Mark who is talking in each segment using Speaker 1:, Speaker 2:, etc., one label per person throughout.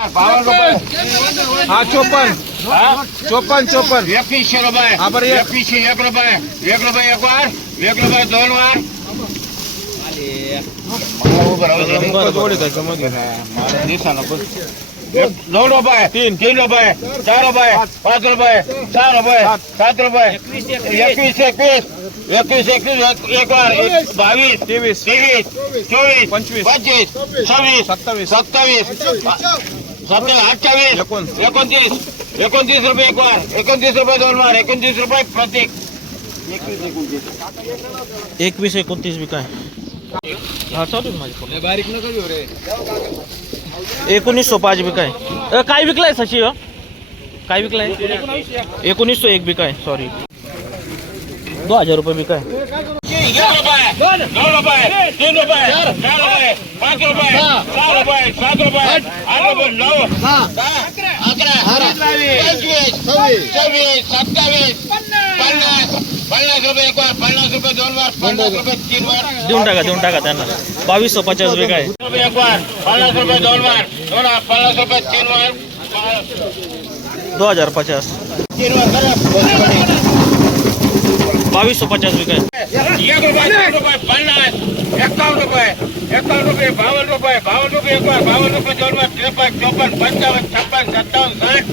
Speaker 1: बावन्न रुपये
Speaker 2: हा चोपन्न
Speaker 1: हा?
Speaker 2: चोपन्न चोपन्न
Speaker 1: एकवीसशे रुपये
Speaker 2: हा, बरं, एक.
Speaker 1: एकवीसशे एक रुपये एक रुपये एक वार एक रुपये दोन वार उभं राहू दे.
Speaker 2: नंबर जोड आहे त्याच्यामध्ये
Speaker 1: मला दिसा नको. एक- दोन रुपये
Speaker 2: तीन.
Speaker 1: तीन रुपये चार रुपये पाच रुपये सहा रुपये सात एकवीस एकवीस एक- एक अठ्ठावीस एकोणतीस एकोणतीस रुपये एक वार एकोणतीस रुपये दोन वार एकोणतीस रुपये प्रत्येक
Speaker 3: एकवीस एकोणतीस बी काय? हा चालू माझे
Speaker 2: बारीक नको रे
Speaker 3: एकोणीसशे पाच बी काय? काय विकलाय सची काय विकलाय? एकोणीसशे एक बी काय? सॉरी दो हज़ार रुपये बी काय?
Speaker 1: एक रुपये दोन रुपये तीन रुपये चार रुपये पाच रुपये सहा रुपये सात रुपये आठ रुपये नऊ दहा, अकरा सत्तावीस पन्नास पन्नास रुपये एक वार पन्नास रुपये दोन वार पन्नास रुपये तीन वार
Speaker 3: देऊन टाका देऊन टाका त्यांना बावीसशे पचास काय
Speaker 1: रुपये एक वार पन्नास रुपये दोन वार दोन पन्नास रुपये तीन वार
Speaker 3: दो हज़ार पचास
Speaker 1: तीन करा.
Speaker 3: बावीसशे पचास काय
Speaker 1: एक रुपये रुपये पन्नास रुपये रुपये बावन्न रुपये बावन्न रुपये एक वार बावन्न रुपये दोन वार त्रेपन्न चौपन्न पंचावन्न छप्पन्न सत्तावन्न साठ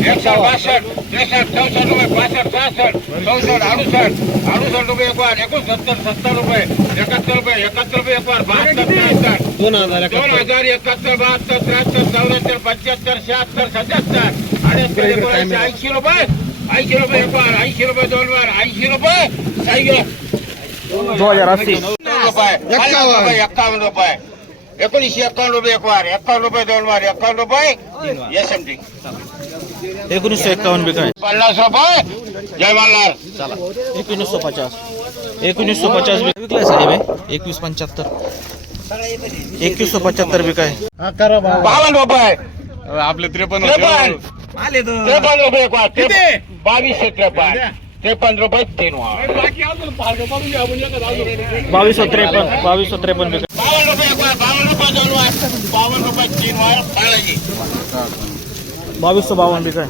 Speaker 1: एकसष्ट बासष्ट त्रेसष्ट चौसष्ट रुपये पासष्ट सहासष्ट चौसष्ट अडुसष्ट अडुसष्ट रुपये एक बार एकोणसत्तर सत्तर रुपये एकाहत्तर रुपये एकाहत्तर रुपये एक वार बहात्तर त्र्याहत्तर
Speaker 2: दोन हज़ार
Speaker 1: दोन हज़ार एकाहत्तर बहात्तर त्र्याहत्तर चौऱ्याहत्तर पंच्याहत्तर शहात्तर सत्याहत्तर रुपये एक
Speaker 3: दो हज़ार अस्सी।
Speaker 1: रुपये रुपये एकोणीसशे एक्कावन्न रुपये एक वार रुपये दोन वार एक्कावन्न रुपये एस एम टी
Speaker 3: एकोणीसशे एक्कावन्न बी
Speaker 1: पन्नास रुपये जय मल्हार
Speaker 3: एकोणीसशे पचास। एकोणीसशे पचास बी विकलाय साहेब एकवीस पंच्याहत्तर एकवीसशे पंच्याहत्तर बी काय
Speaker 1: बावन्न रुपये।
Speaker 2: आपले त्रेपन्न।
Speaker 1: त्रेपन्न रुपये एक वार त्रेपन्न बावीसशे त्रेपन्न त्रेपन्न रुपये तीन वार।
Speaker 3: बावीसशे त्रेपन्न बावीसशे त्रेपन्न
Speaker 1: बावन्न रुपये बावन्न रुपये दोन वार. बावन्न रुपये तीन वार बालाजी
Speaker 3: बावीसशे बावन्न बी काय